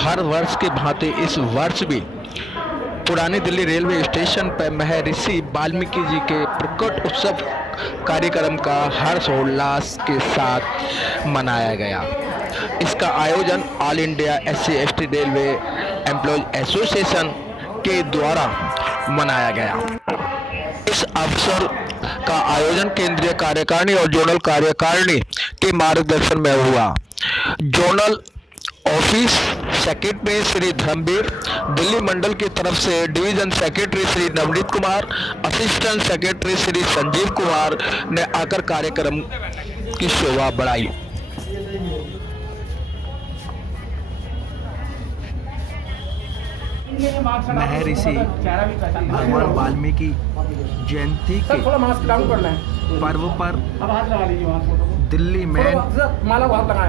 हर वर्ष की भांति इस वर्ष भी पुरानी दिल्ली रेलवे स्टेशन पर महर्षि वाल्मीकि जी के प्रकट उत्सव कार्यक्रम का हर्षोल्लास के साथ मनाया गया। इसका आयोजन all India SC/ST railway employees association के द्वारा मनाया गया। इस अवसर का आयोजन केंद्रीय कार्यकारिणी और जोनल कार्यकारिणी के मार्गदर्शन में हुआ। Zonal office secretary Shri Dharamveer, Delhi मंडल की तरफ से division secretary Shri Navneet Kumar, assistant secretary Shri Sanjeev Kumar ने आकर कार्यक्रम की शोभा बढ़ाई। महर्षि भगवान वाल्मीकि जयंती के पर्व पर दिल्ली मेन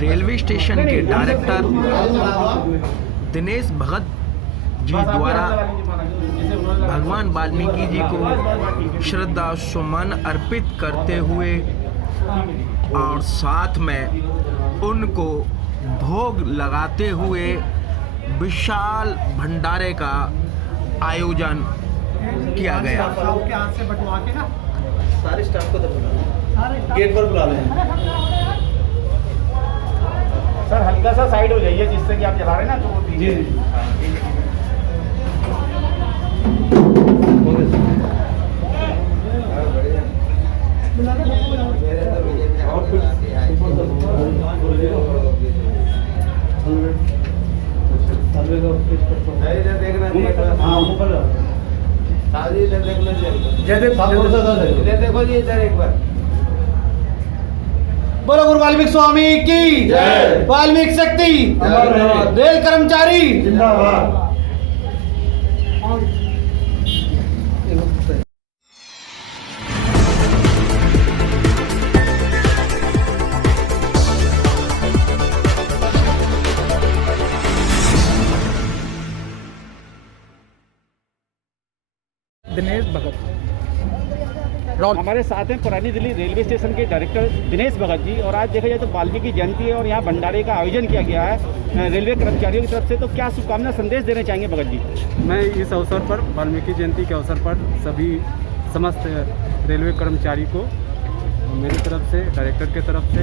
रेलवे स्टेशन के डायरेक्टर दिनेश भगत जी द्वारा भगवान वाल्मीकि जी को श्रद्धा सुमन अर्पित करते हुए और साथ में उनको भोग लगाते हुए विशाल भंडारे का आयोजन किया गया। सारे स्टाफ को गेट पर बुला लें। सर हल्का सा साइड हो जाइए जिससे कि आप चला रहे हैं ना तो वो जी देखो जी इधर एक बार बोलो गुरु वाल्मीकि स्वामी की जय। वाल्मीकि शक्ति रेल कर्मचारी जिंदाबाद। दिनेश भगत हमारे साथ हैं पुरानी दिल्ली रेलवे स्टेशन के डायरेक्टर दिनेश भगत जी। और आज देखा जाए तो वाल्मीकि जयंती है और यहाँ भंडारे का आयोजन किया गया है रेलवे कर्मचारियों की तरफ से, तो क्या शुभकामना संदेश देना चाहेंगे भगत जी? मैं इस अवसर पर वाल्मीकि जयंती के अवसर पर सभी समस्त रेलवे कर्मचारी को मेरी तरफ से, डायरेक्टर के तरफ से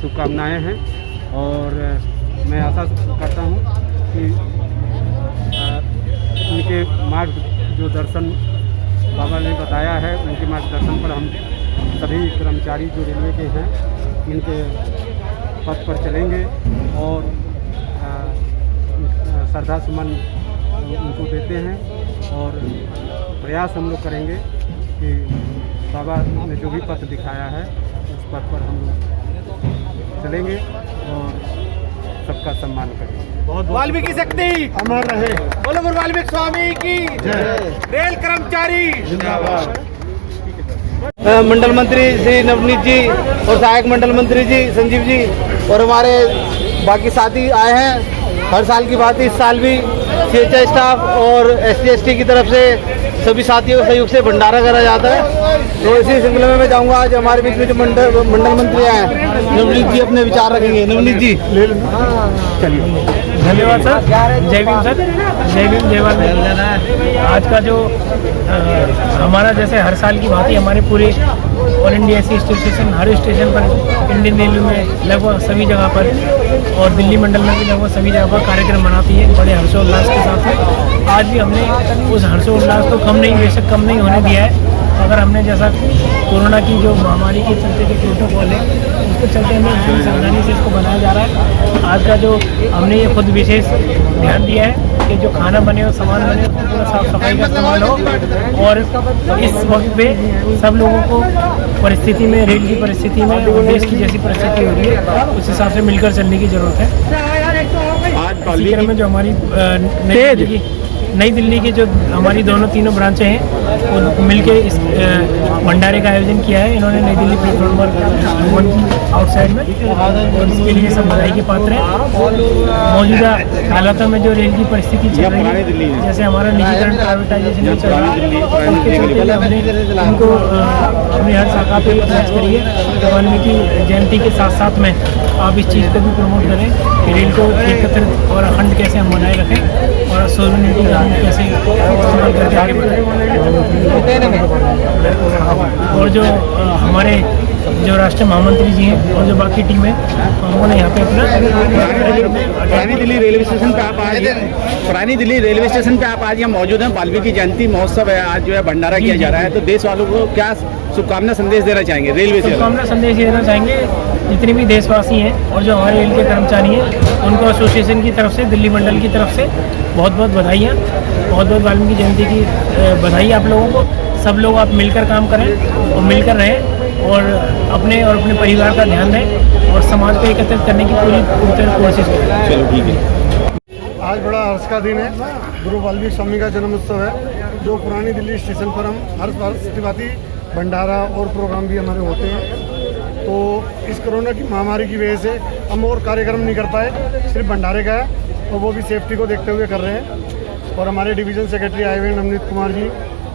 शुभकामनाएँ हैं। और मैं आशा करता हूँ कि उनके मार्ग जो दर्शन बाबा ने बताया है, उनके मार्गदर्शन पर हम सभी कर्मचारी जो रेलवे के हैं इनके पथ पर चलेंगे और श्रद्धा सुमन उनको देते हैं। और प्रयास हम लोग करेंगे कि बाबा ने जो भी पथ दिखाया है उस पथ पर हम लोग चलेंगे और सबका सम्मान करेंगे। वाल्मीकि शक्ति अमर रहे। बोलो गुरु वाल्मीकि स्वामी की जय। रेल कर्मचारी जिंदाबाद। मंडल मंत्री श्री नवनीत जी और सहायक मंडल मंत्री जी संजीव जी और हमारे बाकी साथी आए हैं। हर साल की बात इस साल भी CHI स्टाफ और SC/ST की तरफ से सभी साथियों के सहयोग से भंडारा करा जाता है। तो इसी सिलसिले में मैं चाहूँगा आज हमारे बीच में जो मंडल मंत्री आए हैं नवनीत जी अपने विचार रखेंगे। नवनीत जी चलिए। धन्यवाद सर। जय भीम सर। जय भीम जय वाल्मीकि। आज का जो हमारा जैसे हर साल की भांति हमारे पूरे ऑल इंडिया SC/ST स्टेशन हर स्टेशन पर इंडियन रेलवे में लगभग सभी जगह पर और दिल्ली मंडल में भी लगभग सभी जगह पर कार्यक्रम मनाती है बड़े हर्षोल्लास के साथ। आज भी हमने उस हर्षोल्लास को बेशक कम नहीं होने दिया है। अगर हमने जैसा कोरोना की जो महामारी के चलते जो प्रोटोकॉल है उसके चलते हमें पूरी सावधानी से इसको बनाया जा रहा है। आज का जो हमने ये खुद विशेष ध्यान दिया है कि जो खाना बने हो, सामान बने हो, पूरा साफ सफाई का इस्तेमाल हो। और इस वक्त पे सब लोगों को परिस्थिति में, रेल की परिस्थिति में और देश की जैसी परिस्थिति हो रही है उस हिसाब से मिलकर चलने की ज़रूरत है। आज कार्यक्रम में जो हमारी नई दिल्ली की जो हमारी तीनों ब्रांचें हैं वो मिलके इस भंडारे का आयोजन किया है। इन्होंने नई दिल्ली प्लेटफॉर्म पर आउटसाइड में, और इसके लिए सब बधाई के पात्र हैं। मौजूदा हालातों में जो रेल की परिस्थिति चल रही है, जैसे हमारा निजीकरण प्राइवेटाइजेशन चल रहा है, उसके चलते हमने उनको अपनी हर शाखा पे अटैच करी है। वाल्मीकि जयंती के साथ साथ में आप इस चीज़ को भी प्रमोट करें कि रेल को एकत्रित और अखंड कैसे हम बनाए रखें और सोवरेनिटी का हम कैसे इस्तेमाल करके आगे बढ़ें। और जो हमारे जो राष्ट्रीय महामंत्री जी हैं और जो बाकी टीम है उन्होंने यहाँ पे अपना पुरानी दिल्ली रेलवे स्टेशन पे आप आज पुरानी दिल्ली रेलवे स्टेशन पे आप आज यहाँ मौजूद हैं। वाल्मीकि जयंती महोत्सव है, आज जो है भंडारा किया जा रहा है, तो देश वालों को क्या शुभकामना संदेश देना चाहेंगे रेलवे से? शुभकामना संदेश देना चाहेंगे जितने भी देशवासी हैं और जो हमारे रेल के कर्मचारी हैं उनको एसोसिएशन की तरफ से, दिल्ली मंडल की तरफ से बहुत बहुत बधाइयाँ, बहुत बहुत वाल्मीकि जयंती की बधाई आप लोगों को। सब लोग आप मिलकर काम करें और मिलकर रहें और अपने परिवार का ध्यान दें और समाज को एकत्रित करने की पूरी कोशिश करें। चलो ठीक है। आज बड़ा हर्ष का दिन है, गुरु वाल्मीकि स्वामी का जन्म उत्सव है, जो पुरानी दिल्ली स्टेशन पर हम हर वर्ष की भांति भंडारा और प्रोग्राम भी हमारे होते हैं। तो इस कोरोना की महामारी की वजह से हम और कार्यक्रम नहीं कर पाए, सिर्फ भंडारे का है और वो भी सेफ्टी को देखते हुए कर रहे हैं। और हमारे डिवीज़न सेक्रेटरी आए हुए नवनीत कुमार जी,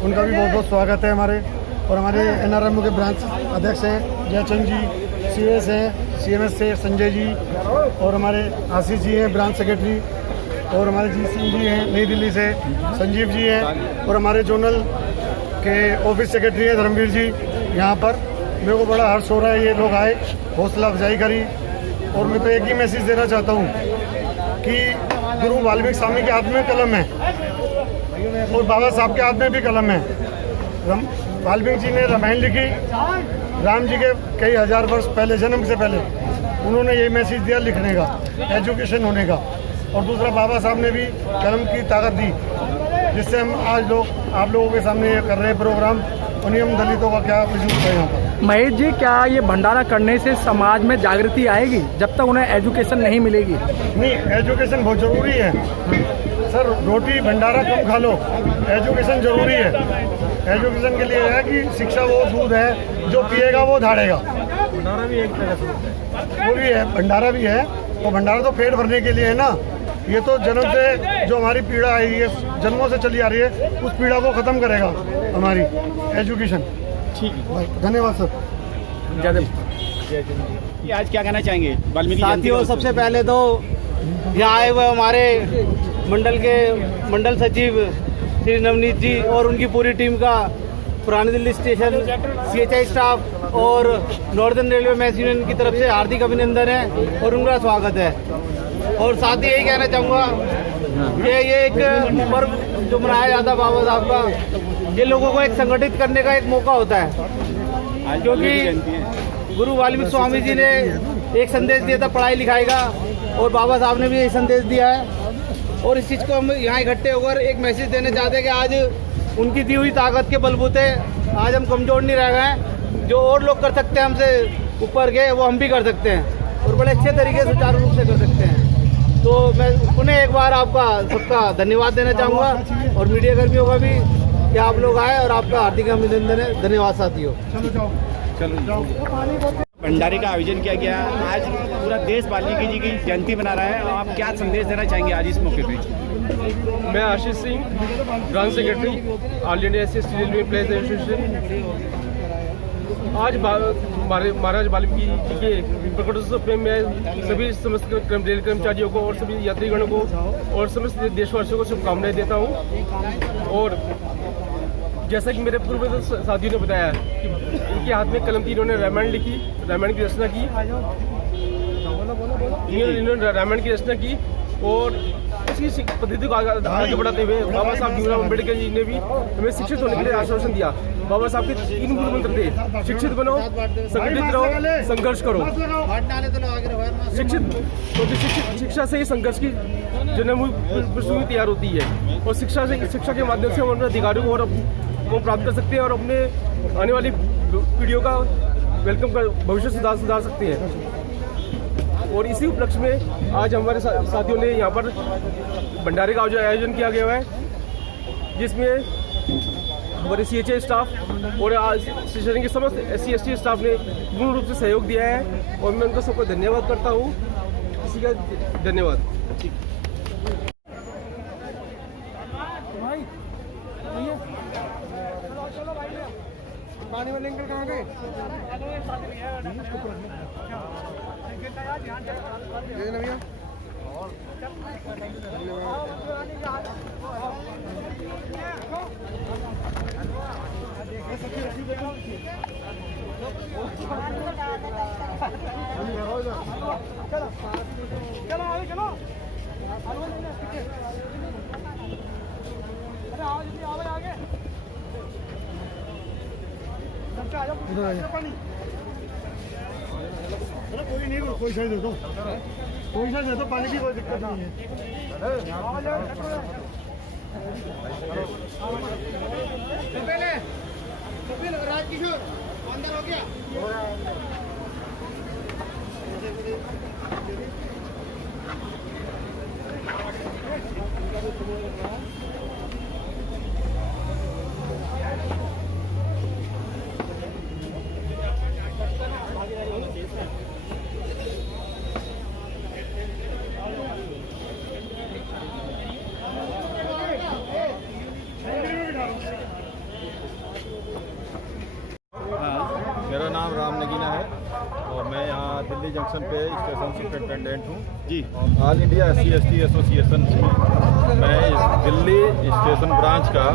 उनका भी बहुत बहुत स्वागत है हमारे। और हमारे NRM के ब्रांच अध्यक्ष हैं जयचंद जी, CS हैं CMS से संजय जी, और हमारे आशीष जी हैं ब्रांच सेक्रेटरी, और हमारे जी सिंह जी हैं नई दिल्ली से, संजीव जी हैं, और हमारे जोनल के ऑफिस सेक्रेटरी हैं धर्मवीर जी यहाँ पर। मेरे को बड़ा हर्ष हो रहा है, ये लोग आए, हौसला अफजाई करी। और मैं तो एक ही मैसेज देना चाहता हूँ कि गुरु वाल्मीकि स्वामी के हाथ में कलम है और बाबा साहब के हाथ में भी कलम है। वाल्मीकि जी ने रामायण लिखी, राम जी के कई हजार वर्ष पहले, जन्म से पहले उन्होंने ये मैसेज दिया लिखने का, एजुकेशन होने का। और दूसरा बाबा साहब ने भी कलम की ताकत दी, जिससे हम आज आप लोगों के सामने ये कर रहे हैं प्रोग्राम। उन्हीं हम दलितों का क्या वजूद है यहाँ पर। महेश जी, क्या ये भंडारा करने से समाज में जागृति आएगी जब तक उन्हें एजुकेशन नहीं मिलेगी? नहीं, एजुकेशन बहुत ज़रूरी है सर। रोटी भंडारा कम खा लो, एजुकेशन ज़रूरी है। एजुकेशन के लिए है कि शिक्षा वो दूध है, जो पिएगा वो धाड़ेगा। भंडारा भी एक तरह से वो भी है, भंडारा भी है। और भंडारा तो पेट भरने के लिए है ना। ये तो जन्म से जो हमारी पीड़ा आई है, जन्मों से चली आ रही है, उस पीड़ा को ख़त्म करेगा हमारी एजुकेशन। ठीक है भाई, धन्यवाद सर। आज क्या कहना चाहेंगे वाल्मीकि जयंती? साथियों, सबसे पहले तो यहाँ आए हुए हमारे मंडल के मंडल सचिव श्री नवनीत जी और उनकी पूरी टीम का पुरानी दिल्ली स्टेशन CHI स्टाफ और नॉर्दर्न रेलवे मैस यूनियन की तरफ से हार्दिक अभिनंदन है और उनका स्वागत है। और साथ ही यही कहना चाहूँगा कि ये एक पर्व जो मनाया जाता है बाबा साहब का, ये लोगों को एक संगठित करने का एक मौका होता है, क्योंकि गुरु वाल्मीकि स्वामी जी ने एक संदेश दिया था पढ़ाई लिखाई का, और बाबा साहब ने भी यही संदेश दिया है। और इस चीज़ को हम यहाँ इकट्ठे होकर एक मैसेज देने चाहते हैं कि आज उनकी दी हुई ताकत के बलबूते आज हम कमज़ोर नहीं रह गए। जो और लोग कर सकते हैं हमसे ऊपर गए, वो हम भी कर सकते हैं और बड़े अच्छे तरीके से सुचारू रूप से कर सकते हैं। तो मैं उन्हें एक बार आपका सबका धन्यवाद देना चाहूँगा और मीडिया कर्मियों का भी कि आप लोग आए और आपका हार्दिक अभिनंदन है। धन्यवाद साथियों। भंडारे का आयोजन किया गया, आज पूरा देश वाल्मीकि जी की जयंती मना रहा है, आप क्या संदेश देना चाहेंगे आज इस मौके पे? मैं Ashish Singh, branch secretary all India SC railway employees association. आज महाराज वाल्मीकि जी के प्रकटोत्सव पे मैं सभी समस्त रेल कर्मचारियों को और सभी यात्रीगणों को और समस्त देशवासियों को शुभकामनाएं देता हूँ। और जैसा कि मेरे पूर्व साथियों ने बताया कि इनके हाथ में कलम थी, इन्होंने रामायण लिखी, रामायण की रचना की, इन्होंने रामायण की रचना की और इसी पद्धति को आगे बढ़ाते हुए बाबा साहब भीमराव अम्बेडकर जी ने भी हमें शिक्षित होने के लिए आश्वासन दिया। बाबा साहब के 3 मूल मंत्र थे, शिक्षित बनो, संगठित रहो, संघर्ष करो। शिक्षा से ही संघर्ष की जन्मभूमि पृष्ठभूमि तैयार होती है और शिक्षा के माध्यम से हम अपने अधिकारों को प्राप्त कर सकते हैं और अपने आने वाली पीढ़ियों का वेलकम कर भविष्य सुधार सकते हैं। और इसी उपलक्ष्य में आज हमारे साथियों ने यहाँ पर भंडारे का आयोजन किया गया है, जिसमें हमारे CHI स्टाफ और स्टेशन के समस्त SC ST स्टाफ ने पूर्ण रूप से सहयोग दिया है और मैं उनका सबको धन्यवाद करता हूँ। इसी का धन्यवाद। पानी में लिंक करोगे भैया चलो आगे चलो आगे कोई नहीं कोई शायद दे दो कोई शायद दे दो पानी की कोई दिक्कत नहीं है राजकिशोर अंदर हो गया मेरा नाम राम नगीना है और मैं यहाँ दिल्ली जंक्शन पे स्टेशन सुपरिटेंडेंट हूँ जी। ऑल इंडिया SC/ST एसोसिएशन में मैं इस दिल्ली स्टेशन ब्रांच का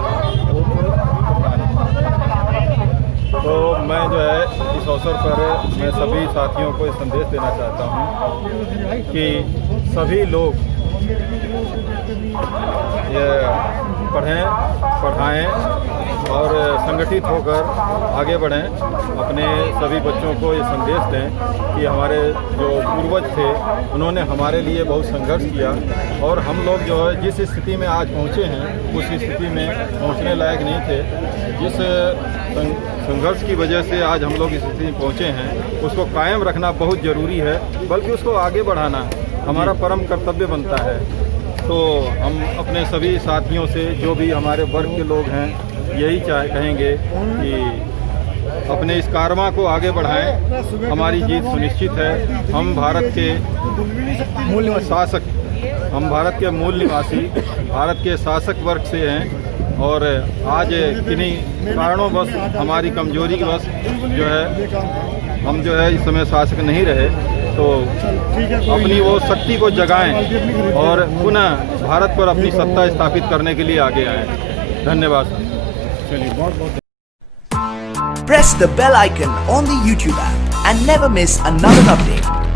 तो मैं जो है इस अवसर पर मैं सभी साथियों को संदेश देना चाहता हूँ कि सभी लोग ये पढ़ाएं और संगठित होकर आगे बढ़ें। अपने सभी बच्चों को ये संदेश दें कि हमारे जो पूर्वज थे उन्होंने हमारे लिए बहुत संघर्ष किया और हम लोग जो है जिस स्थिति में आज पहुँचे हैं उस स्थिति में पहुँचने लायक नहीं थे। जिस संघर्ष की वजह से आज हम लोग इस स्थिति में पहुँचे हैं उसको कायम रखना बहुत ज़रूरी है, बल्कि उसको आगे बढ़ाना हमारा परम कर्तव्य बनता है। तो हम अपने सभी साथियों से जो भी हमारे वर्ग के लोग हैं यही कहेंगे कि अपने इस कारवां को आगे बढ़ाएं। हमारी जीत सुनिश्चित है। हम भारत के मूल शासक, हम भारत के मूल निवासी, भारत के शासक वर्ग से हैं और आज किन्हीं कारणों बस हमारी कमजोरी की बस जो है हम जो है इस समय शासक नहीं रहे, तो अपनी वो शक्ति को जगाएं और पुनः भारत पर अपनी सत्ता स्थापित करने के लिए आगे आएं। धन्यवाद। चलिए बहुत बहुत Press the bell icon on the YouTube app and never miss another update.